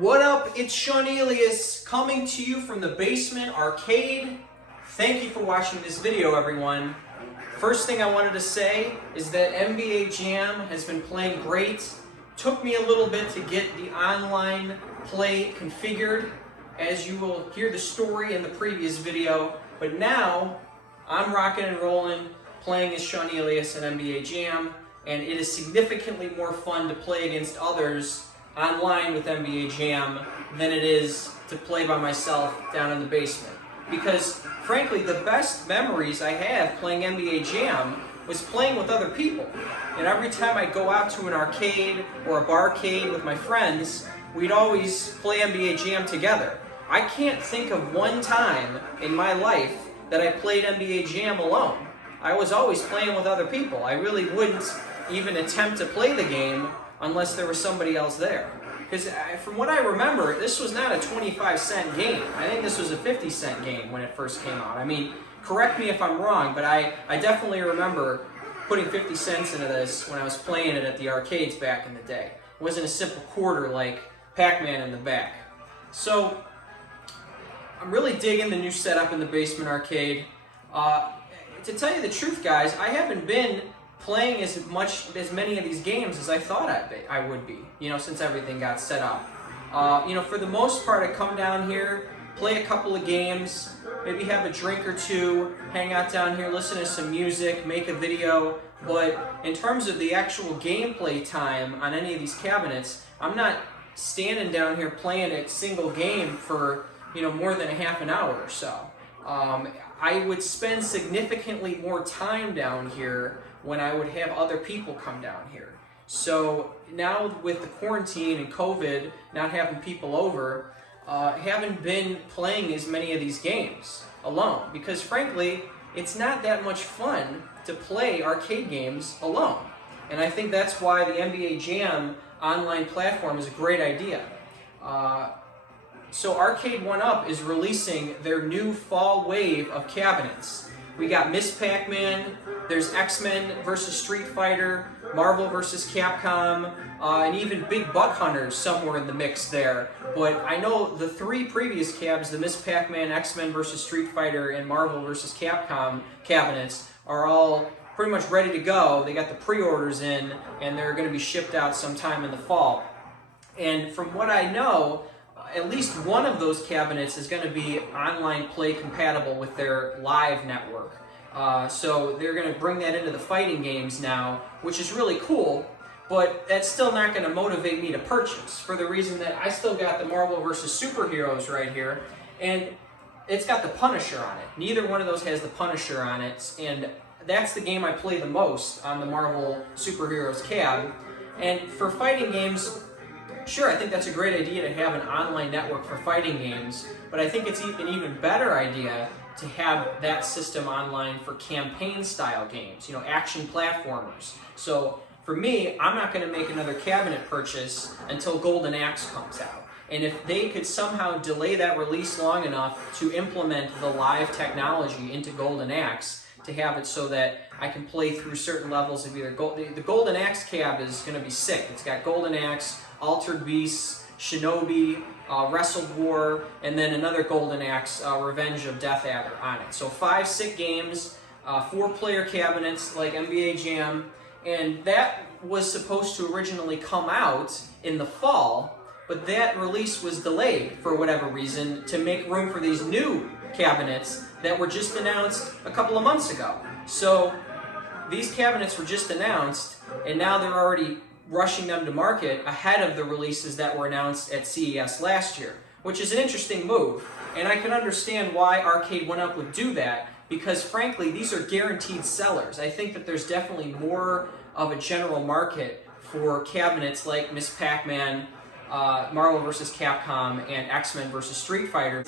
What up? It's Seaneleous coming to you from the basement arcade. Thank you for watching this video, everyone. First thing I wanted to say is that NBA Jam has been playing great. Took me a little bit to get the online play configured, as you will hear the story in the previous video. But now, I'm rocking and rolling, playing as Seaneleous in NBA Jam, and it is significantly more fun to play against others online with NBA Jam than it is to play by myself down in the basement. Because, frankly, the best memories I have playing NBA Jam was playing with other people. And every time I go out to an arcade or a barcade with my friends, we'd always play NBA Jam together. I can't think of one time in my life that I played NBA Jam alone. I was always playing with other people. I really wouldn't even attempt to play the game unless there was somebody else there. Because from what I remember, this was not a 25-cent game. I think this was a 50-cent game when it first came out. I mean, correct me if I'm wrong, but I definitely remember putting 50 cents into this when I was playing it at the arcades back in the day. It wasn't a simple quarter like Pac-Man in the back. So, I'm really digging the new setup in the basement arcade. To tell you the truth, guys, I haven't been playing as many of these games as I thought I would be, since everything got set up. For the most part, I come down here, play a couple of games, maybe have a drink or two, hang out down here, listen to some music, make a video. But in terms of the actual gameplay time on any of these cabinets, I'm not standing down here playing a single game for more than a half an hour or so. I would spend significantly more time down here when I would have other people come down here. So now with the quarantine and COVID, not having people over, haven't been playing as many of these games alone, because frankly, it's not that much fun to play arcade games alone. And I think that's why the NBA Jam online platform is a great idea. So Arcade1UP is releasing their new fall wave of cabinets. We got Miss Pac-Man, there's X-Men vs. Street Fighter, Marvel vs. Capcom, and even Big Buck Hunters somewhere in the mix there. But I know the three previous cabs, the Miss Pac-Man, X-Men vs. Street Fighter, and Marvel vs. Capcom cabinets, are all pretty much ready to go. They got the pre-orders in, and they're going to be shipped out sometime in the fall. And from what I know, at least one of those cabinets is going to be online play compatible with their live network. So they're going to bring that into the fighting games now, which is really cool, but that's still not going to motivate me to purchase, for the reason that I still got the Marvel vs. Superheroes right here, and it's got the Punisher on it. Neither one of those has the Punisher on it, and that's the game I play the most on the Marvel Superheroes cab. And for fighting games, sure, I think that's a great idea to have an online network for fighting games, but I think it's an even better idea to have that system online for campaign-style games, action platformers. So for me, I'm not going to make another cabinet purchase until Golden Axe comes out. And if they could somehow delay that release long enough to implement the live technology into Golden Axe, to have it so that I can play through certain levels of either the Golden Axe cab is going to be sick. It's got Golden Axe, Altered Beasts, Shinobi, Wrestled War, and then another Golden Axe, Revenge of Death Adder on it. So 5 sick games, 4-player cabinets like NBA Jam, and that was supposed to originally come out in the fall, but that release was delayed for whatever reason to make room for these new cabinets that were just announced a couple of months ago. So these cabinets were just announced, and now they're already rushing them to market ahead of the releases that were announced at CES last year, which is an interesting move. And I can understand why Arcade1UP would do that, because frankly, these are guaranteed sellers. I think that there's definitely more of a general market for cabinets like Miss Pac-Man, Marvel vs. Capcom, and X-Men vs. Street Fighter.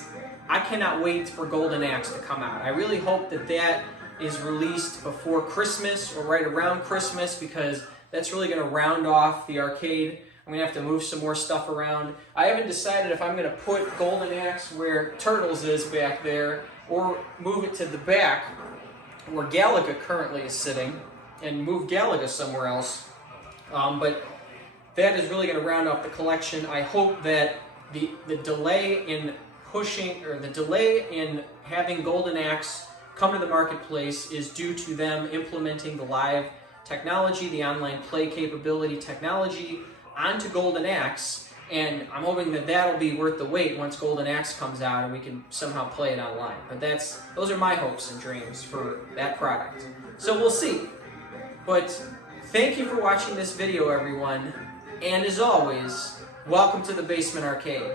I cannot wait for Golden Axe to come out. I really hope that that is released before Christmas or right around Christmas, because that's really going to round off the arcade. I'm going to have to move some more stuff around. I haven't decided if I'm going to put Golden Axe where Turtles is back there, or move it to the back where Galaga currently is sitting, and move Galaga somewhere else. But that is really going to round off the collection. I hope that the delay in pushing, or the delay in having Golden Axe come to the marketplace is due to them implementing the live technology, the online play capability technology onto Golden Axe, and I'm hoping that that'll be worth the wait once Golden Axe comes out and we can somehow play it online. But those are my hopes and dreams for that product. So we'll see. But thank you for watching this video, everyone, and as always, welcome to the Basement Arcade.